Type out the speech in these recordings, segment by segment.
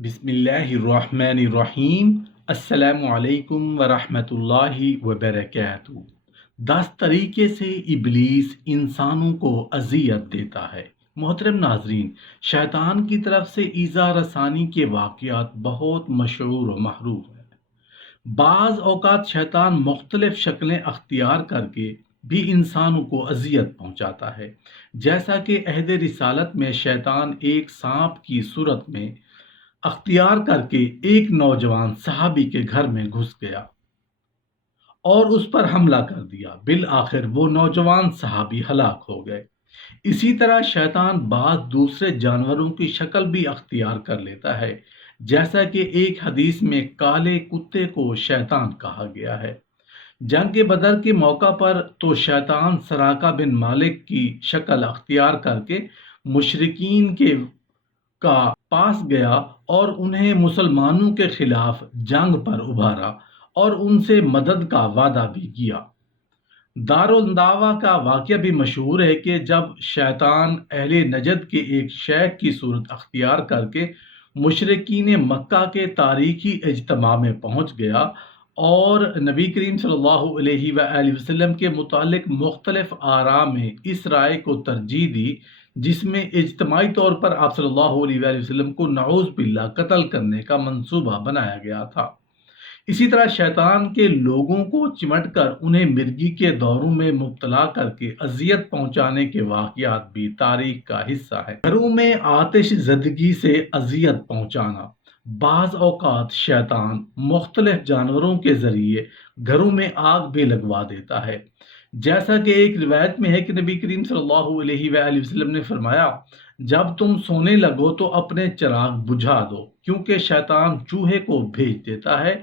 بسم اللہ الرحمن الرحیم۔ السلام علیکم ورحمۃ اللہ وبرکاتہ۔ 10 طریقے سے ابلیس انسانوں کو اذیت دیتا ہے۔ محترم ناظرین، شیطان کی طرف سے ایذا رسانی کے واقعات بہت مشہور و معروف ہیں۔ بعض اوقات شیطان مختلف شکلیں اختیار کر کے بھی انسانوں کو اذیت پہنچاتا ہے، جیسا کہ عہد رسالت میں شیطان ایک سانپ کی صورت میں اختیار کر کے ایک نوجوان صحابی کے گھر میں گھس گیا اور اس پر حملہ کر دیا۔ بالآخر وہ نوجوان صحابی ہلاک ہو گئے۔ اسی طرح شیطان بعض دوسرے جانوروں کی شکل بھی اختیار کر لیتا ہے، جیسا کہ ایک حدیث میں کالے کتے کو شیطان کہا گیا ہے۔ جنگ بدر کے موقع پر تو شیطان سراقہ بن مالک کی شکل اختیار کر کے مشرکین کے پاس گیا اور انہیں مسلمانوں کے خلاف جنگ پر ابھارا اور ان سے مدد کا وعدہ بھی کیا۔ دارالندوا کا واقعہ بھی مشہور ہے کہ جب شیطان اہل نجد کے ایک شیخ کی صورت اختیار کر کے مشرکین مکہ کے تاریخی اجتماع میں پہنچ گیا اور نبی کریم صلی اللہ علیہ وآلہ وسلم کے متعلق مختلف آراء میں اس رائے کو ترجیح دی جس میں اجتماعی طور پر آپ صلی اللہ علیہ وآلہ وسلم کو نعوذ باللہ قتل کرنے کا منصوبہ بنایا گیا تھا۔ اسی طرح شیطان کے لوگوں کو چمٹ کر انہیں مرگی کے دوروں میں مبتلا کر کے اذیت پہنچانے کے واقعات بھی تاریخ کا حصہ ہے۔ گھروں میں آتش زدگی سے اذیت پہنچانا۔ بعض اوقات شیطان مختلف جانوروں کے ذریعے گھروں میں آگ بھی لگوا دیتا ہے، جیسا کہ ایک روایت میں ہے کہ نبی کریم صلی اللہ علیہ وآلہ وسلم نے فرمایا، جب تم سونے لگو تو اپنے چراغ بجھا دو، کیونکہ شیطان چوہے کو بھیج دیتا ہے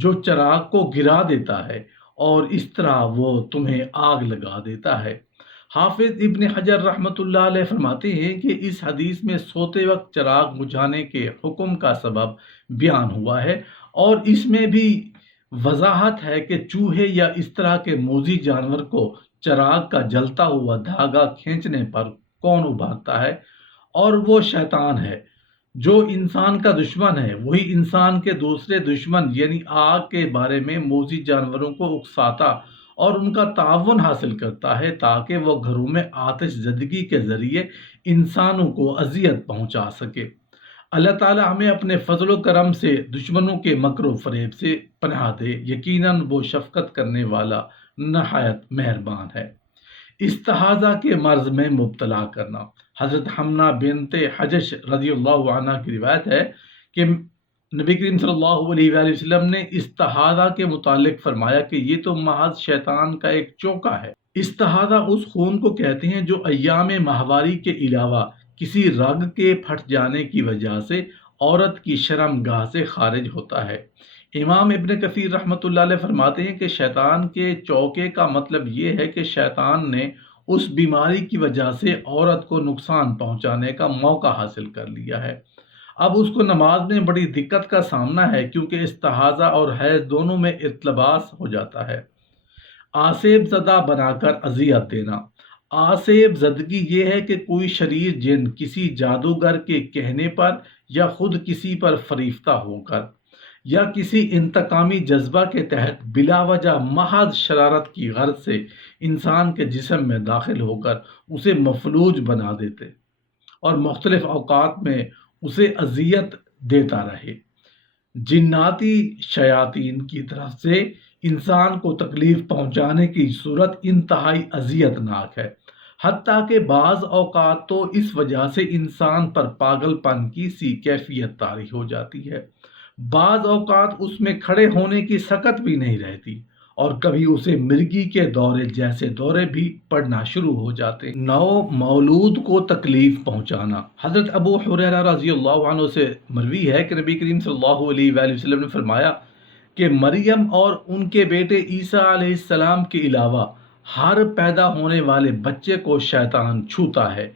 جو چراغ کو گرا دیتا ہے اور اس طرح وہ تمہیں آگ لگا دیتا ہے۔ حافظ ابن حجر رحمۃ اللہ علیہ فرماتے ہیں کہ اس حدیث میں سوتے وقت چراغ بجھانے کے حکم کا سبب بیان ہوا ہے اور اس میں بھی وضاحت ہے کہ چوہے یا اس طرح کے موذی جانور کو چراغ کا جلتا ہوا دھاگا کھینچنے پر کون ابھارتا ہے، اور وہ شیطان ہے۔ جو انسان کا دشمن ہے وہی انسان کے دوسرے دشمن یعنی آگ کے بارے میں موذی جانوروں کو اکساتا اور ان کا تعاون حاصل کرتا ہے تاکہ وہ گھروں میں آتش زدگی کے ذریعے انسانوں کو اذیت پہنچا سکے۔ اللہ تعالی ہمیں اپنے فضل و کرم سے دشمنوں کے مکر و فریب سے پناہ دے، یقیناً وہ شفقت کرنے والا نہایت مہربان ہے۔ استحاضہ کے مرض میں مبتلا کرنا۔ حضرت حمنہ بنت حجش رضی اللہ عنہ کی روایت ہے کہ نبی کریم صلی اللہ علیہ وآلہ وسلم نے استحاضہ کے متعلق فرمایا کہ یہ تو محض شیطان کا ایک چوکا ہے۔ استحاضہ اس خون کو کہتے ہیں جو ایام ماہواری کے علاوہ کسی رگ کے پھٹ جانے کی وجہ سے عورت کی شرم گاہ سے خارج ہوتا ہے۔ امام ابن کثیر رحمۃ اللہ علیہ فرماتے ہیں کہ شیطان کے چوکے کا مطلب یہ ہے کہ شیطان نے اس بیماری کی وجہ سے عورت کو نقصان پہنچانے کا موقع حاصل کر لیا ہے۔ اب اس کو نماز میں بڑی دقت کا سامنا ہے کیونکہ استحاضہ اور حیض دونوں میں التباس ہو جاتا ہے۔ آسیب زدہ بنا کر اذیت دینا۔ آسیب زدگی یہ ہے کہ کوئی شریر جن کسی جادوگر کے کہنے پر یا خود کسی پر فریفتہ ہو کر یا کسی انتقامی جذبہ کے تحت بلا وجہ محض شرارت کی غرض سے انسان کے جسم میں داخل ہو کر اسے مفلوج بنا دیتے اور مختلف اوقات میں اسے اذیت دیتا رہے۔ جناتی شیاطین کی طرف سے انسان کو تکلیف پہنچانے کی صورت انتہائی اذیت ناک ہے، حتیٰ کہ بعض اوقات تو اس وجہ سے انسان پر پاگل پن کی سی کیفیت طاری ہو جاتی ہے۔ بعض اوقات اس میں کھڑے ہونے کی سکت بھی نہیں رہتی اور کبھی اسے مرگی کے دورے جیسے دورے بھی پڑنا شروع ہو جاتے ہیں۔ نو مولود کو تکلیف پہنچانا۔ حضرت ابو ہریرہ رضی اللہ عنہ سے مروی ہے کہ نبی کریم صلی اللہ علیہ وآلہ وسلم نے فرمایا کہ مریم اور ان کے بیٹے عیسیٰ علیہ السلام کے علاوہ ہر پیدا ہونے والے بچے کو شیطان چھوتا ہے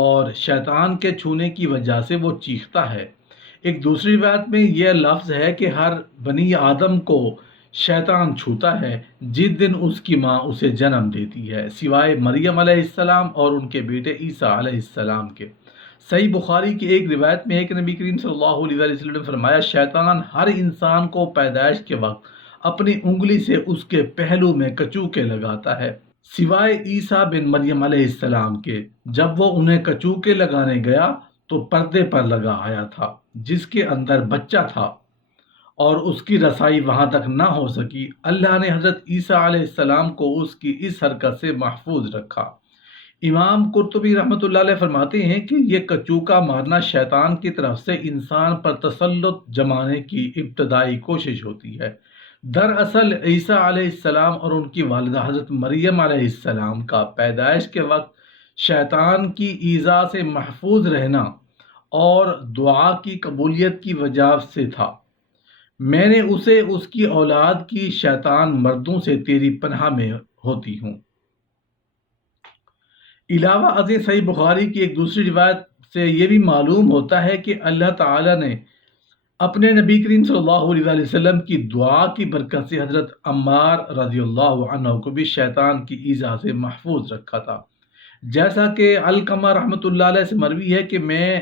اور شیطان کے چھونے کی وجہ سے وہ چیختا ہے۔ ایک دوسری بات میں یہ لفظ ہے کہ ہر بنی آدم کو شیطان چھوتا ہے جس دن اس کی ماں اسے جنم دیتی ہے، سوائے مریم علیہ السلام اور ان کے بیٹے عیسیٰ علیہ السلام کے۔ صحیح بخاری کی ایک روایت میں ہے کہ نبی کریم صلی اللہ علیہ وسلم نے فرمایا شیطان ہر انسان کو پیدائش کے وقت اپنی انگلی سے اس کے پہلو میں کچوکے لگاتا ہے سوائے عیسیٰ بن مریم علیہ السلام کے۔ جب وہ انہیں کچوکے لگانے گیا تو پردے پر لگا آیا تھا جس کے اندر بچہ تھا اور اس کی رسائی وہاں تک نہ ہو سکی۔ اللہ نے حضرت عیسیٰ علیہ السلام کو اس کی اس حرکت سے محفوظ رکھا۔ امام قرطبی رحمۃ اللہ علیہ فرماتے ہیں کہ یہ کچوکا مارنا شیطان کی طرف سے انسان پر تسلط جمانے کی ابتدائی کوشش ہوتی ہے۔ دراصل عیسیٰ علیہ السلام اور ان کی والدہ حضرت مریم علیہ السلام کا پیدائش کے وقت شیطان کی ایذا سے محفوظ رہنا اور دعا کی قبولیت کی وجہ سے تھا۔ میں نے اسے اس کی اولاد کی شیطان مردوں سے تیری پناہ میں ہوتی ہوں۔ علاوہ ازیں صحیح بخاری کی ایک دوسری روایت سے یہ بھی معلوم ہوتا ہے کہ اللہ تعالیٰ نے اپنے نبی کریم صلی اللہ علیہ وسلم کی دعا کی برکت سے حضرت عمار رضی اللہ عنہ کو بھی شیطان کی ایذا سے محفوظ رکھا تھا۔ جیسا کہ علقمہ رحمۃ اللہ علیہ سے مروی ہے کہ میں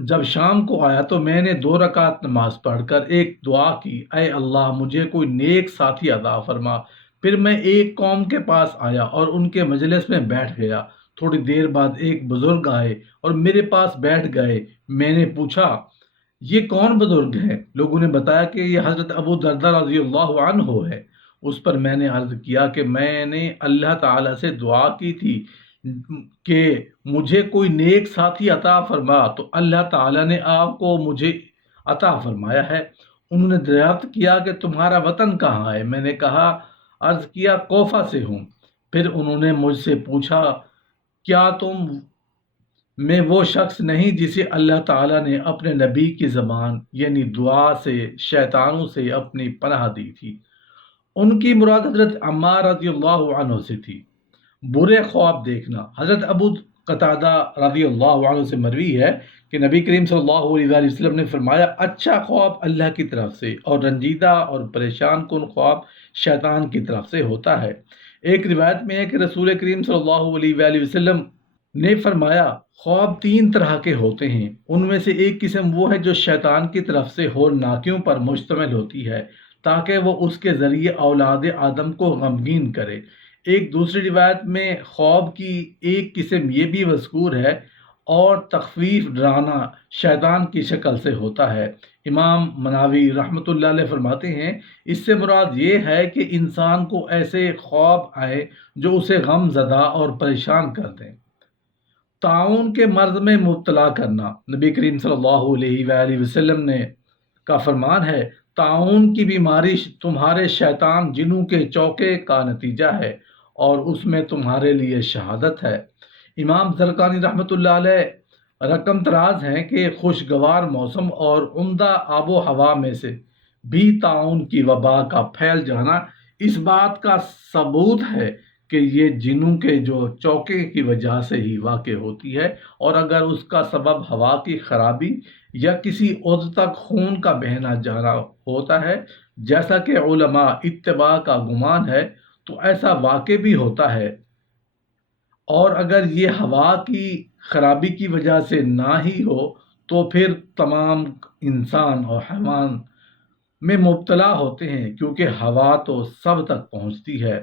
جب شام کو آیا تو میں نے 2 رکعت نماز پڑھ کر ایک دعا کی، اے اللہ مجھے کوئی نیک ساتھی عطا فرما۔ پھر میں ایک قوم کے پاس آیا اور ان کے مجلس میں بیٹھ گیا۔ تھوڑی دیر بعد ایک بزرگ آئے اور میرے پاس بیٹھ گئے۔ میں نے پوچھا یہ کون بزرگ ہے؟ لوگوں نے بتایا کہ یہ حضرت ابو درداء رضی اللہ عنہ ہے۔ اس پر میں نے عرض کیا کہ میں نے اللہ تعالیٰ سے دعا کی تھی کہ مجھے کوئی نیک ساتھی عطا فرما، تو اللہ تعالیٰ نے آپ کو مجھے عطا فرمایا ہے۔ انہوں نے دریافت کیا کہ تمہارا وطن کہاں ہے؟ میں نے کہا عرض کیا کوفہ سے ہوں۔ پھر انہوں نے مجھ سے پوچھا کیا تم میں وہ شخص نہیں جسے اللہ تعالیٰ نے اپنے نبی کی زبان یعنی دعا سے شیطانوں سے اپنی پناہ دی تھی؟ ان کی مراد حضرت عمار رضی اللہ عنہ سے تھی۔ برے خواب دیکھنا۔ حضرت ابو قتادہ رضی اللہ عنہ سے مروی ہے کہ نبی کریم صلی اللہ علیہ وسلم نے فرمایا اچھا خواب اللہ کی طرف سے اور رنجیدہ اور پریشان کن خواب شیطان کی طرف سے ہوتا ہے۔ ایک روایت میں ہے کہ رسول کریم صلی اللہ علیہ وسلم نے فرمایا خواب 3 طرح کے ہوتے ہیں، ان میں سے ایک قسم وہ ہے جو شیطان کی طرف سے ہولناکیوں پر مشتمل ہوتی ہے تاکہ وہ اس کے ذریعے اولاد آدم کو غمگین کرے۔ ایک دوسری روایت میں خواب کی ایک قسم یہ بھی مذکور ہے اور تخفیف ڈرانا شیطان کی شکل سے ہوتا ہے۔ امام مناوی رحمۃ اللہ علیہ فرماتے ہیں اس سے مراد یہ ہے کہ انسان کو ایسے خواب آئے جو اسے غم زدہ اور پریشان کر دیں۔ طاعون کے مرض میں مبتلا کرنا۔ نبی کریم صلی اللہ علیہ وآلہ وسلم نے کا فرمان ہے طاعون کی بیماری تمہارے شیطان جنوں کے چوکے کا نتیجہ ہے اور اس میں تمہارے لیے شہادت ہے۔ امام زرقانی رحمۃ اللہ علیہ رقم تراز ہیں کہ خوشگوار موسم اور عمدہ آب و ہوا میں سے بھی طاعون کی وبا کا پھیل جانا اس بات کا ثبوت ہے کہ یہ جنوں کے جو چوکے کی وجہ سے ہی واقع ہوتی ہے، اور اگر اس کا سبب ہوا کی خرابی یا کسی عضو تک خون کا بہنا جانا ہوتا ہے جیسا کہ علماء اتباع کا گمان ہے تو ایسا واقع بھی ہوتا ہے، اور اگر یہ ہوا کی خرابی کی وجہ سے نہ ہی ہو تو پھر تمام انسان اور حیوان میں مبتلا ہوتے ہیں کیونکہ ہوا تو سب تک پہنچتی ہے۔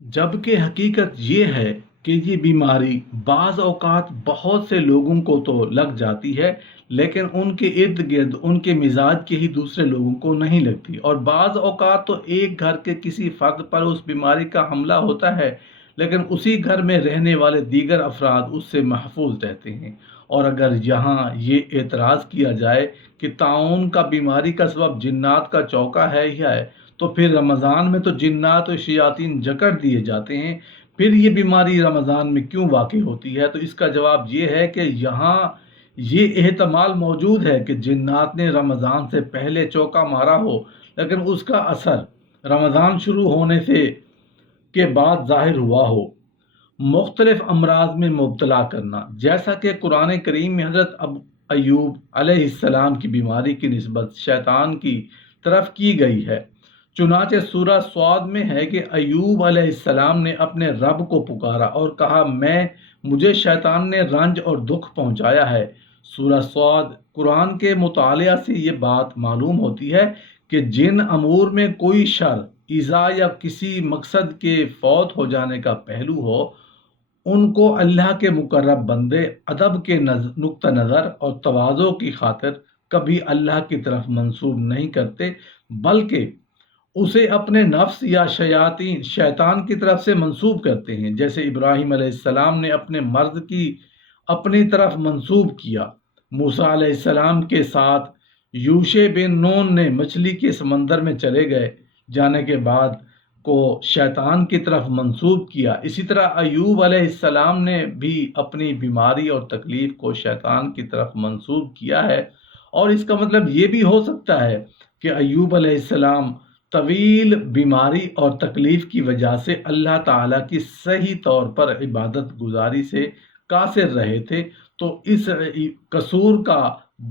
جبکہ حقیقت یہ ہے کہ یہ بیماری بعض اوقات بہت سے لوگوں کو تو لگ جاتی ہے لیکن ان کے ارد گرد ان کے مزاج کے ہی دوسرے لوگوں کو نہیں لگتی، اور بعض اوقات تو ایک گھر کے کسی فرد پر اس بیماری کا حملہ ہوتا ہے لیکن اسی گھر میں رہنے والے دیگر افراد اس سے محفوظ رہتے ہیں۔ اور اگر یہاں یہ اعتراض کیا جائے کہ طاعون کا بیماری کا سبب جنات کا چوکا ہے ہی ہے تو پھر رمضان میں تو جنات و شیاطین جکڑ دیے جاتے ہیں، پھر یہ بیماری رمضان میں کیوں واقع ہوتی ہے؟ تو اس کا جواب یہ ہے کہ یہاں یہ احتمال موجود ہے کہ جنات نے رمضان سے پہلے چوکا مارا ہو لیکن اس کا اثر رمضان شروع ہونے سے کے بعد ظاہر ہوا ہو۔ مختلف امراض میں مبتلا کرنا، جیسا کہ قرآن کریم میں حضرت ایوب علیہ السلام کی بیماری کی نسبت شیطان کی طرف کی گئی ہے، چنانچہ سورہ صاد میں ہے کہ ایوب علیہ السلام نے اپنے رب کو پکارا اور کہا مجھے شیطان نے رنج اور دکھ پہنچایا ہے۔ سورہ صاد قرآن کے مطالعہ سے یہ بات معلوم ہوتی ہے کہ جن امور میں کوئی شر، ایذا یا کسی مقصد کے فوت ہو جانے کا پہلو ہو، ان کو اللہ کے مقرب بندے ادب کے نقطہ نظر اور تواضع کی خاطر کبھی اللہ کی طرف منسوب نہیں کرتے، بلکہ اسے اپنے نفس یا شیطان کی طرف سے منسوب کرتے ہیں، جیسے ابراہیم علیہ السلام نے اپنے مرد کی اپنی طرف منسوب کیا۔ موسیٰ علیہ السلام کے ساتھ یوشع بن نون نے مچھلی کے سمندر میں چلے گئے جانے کے بعد کو شیطان کی طرف منسوب کیا۔ اسی طرح ایوب علیہ السلام نے بھی اپنی بیماری اور تکلیف کو شیطان کی طرف منسوب کیا ہے، اور اس کا مطلب یہ بھی ہو سکتا ہے کہ ایوب علیہ السلام طویل بیماری اور تکلیف کی وجہ سے اللہ تعالیٰ کی صحیح طور پر عبادت گزاری سے قاصر رہے تھے، تو اس قصور کا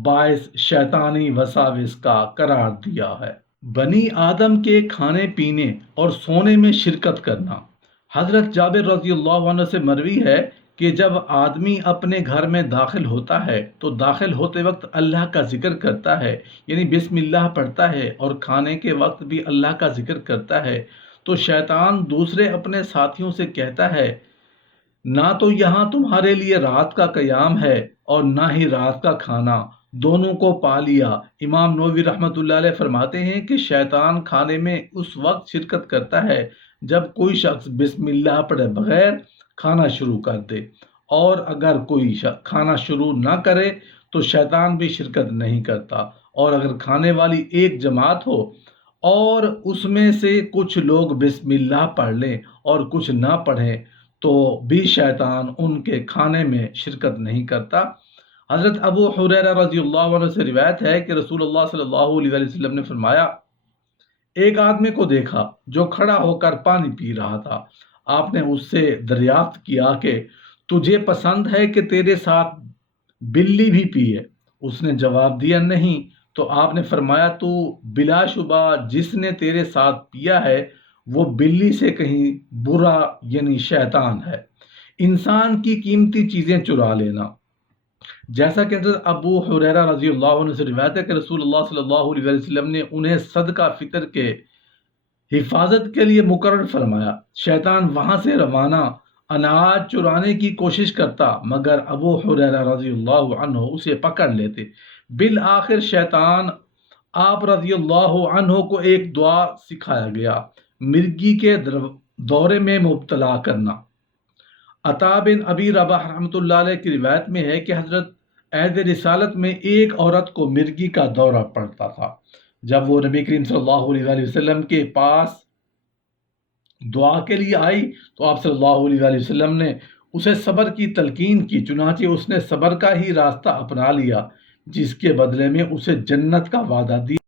باعث شیطانی وساوس کا قرار دیا ہے۔ بنی آدم کے کھانے پینے اور سونے میں شرکت کرنا۔ حضرت جابر رضی اللہ عنہ سے مروی ہے کہ جب آدمی اپنے گھر میں داخل ہوتا ہے تو داخل ہوتے وقت اللہ کا ذکر کرتا ہے، یعنی بسم اللہ پڑھتا ہے، اور کھانے کے وقت بھی اللہ کا ذکر کرتا ہے، تو شیطان دوسرے اپنے ساتھیوں سے کہتا ہے، نہ تو یہاں تمہارے لیے رات کا قیام ہے اور نہ ہی رات کا کھانا، دونوں کو پا لیا۔ امام نووی رحمۃ اللہ علیہ فرماتے ہیں کہ شیطان کھانے میں اس وقت شرکت کرتا ہے جب کوئی شخص بسم اللہ پڑھے بغیر کھانا شروع کر دے، اور اگر کوئی کھانا شروع نہ کرے تو شیطان بھی شرکت نہیں کرتا، اور اگر کھانے والی ایک جماعت ہو اور اس میں سے کچھ لوگ بسم اللہ پڑھ لیں اور کچھ نہ پڑھیں تو بھی شیطان ان کے کھانے میں شرکت نہیں کرتا۔ حضرت ابو ہریرہ رضی اللہ عنہ سے روایت ہے کہ رسول اللہ صلی اللہ علیہ وسلم نے فرمایا، ایک آدمی کو دیکھا جو کھڑا ہو کر پانی پی رہا تھا۔ آپ نے اس سے دریافت کیا کہ تجھے پسند ہے کہ تیرے ساتھ بلی بھی پیے؟ اس نے جواب دیا نہیں، تو آپ نے فرمایا تو بلا شبہ جس نے تیرے ساتھ پیا ہے وہ بلی سے کہیں برا یعنی شیطان ہے۔ انسان کی قیمتی چیزیں چرا لینا۔ جیسا کہ حضرت ابو ہریرہ رضی اللہ عنہ سے روایت ہے کہ رسول اللہ صلی اللہ علیہ وسلم نے انہیں صدقہ فطر کے حفاظت کے لیے مقرر فرمایا۔ شیطان وہاں سے روانہ اناج چرانے کی کوشش کرتا، مگر ابو ہریرہ رضی اللہ عنہ اسے پکڑ لیتے۔ بالآخر شیطان آپ رضی اللہ عنہ کو ایک دعا سکھایا گیا، مرگی کے دورے میں مبتلا کرنا۔ عطا بن ابی رباح رحمۃ اللہ علیہ کی روایت میں ہے کہ حضرت عہد رسالت میں ایک عورت کو مرگی کا دورہ پڑتا تھا۔ جب وہ نبی کریم صلی اللہ علیہ وسلم کے پاس دعا کے لیے آئی تو آپ صلی اللہ علیہ وسلم نے اسے صبر کی تلقین کی، چنانچہ اس نے صبر کا ہی راستہ اپنا لیا، جس کے بدلے میں اسے جنت کا وعدہ دیا۔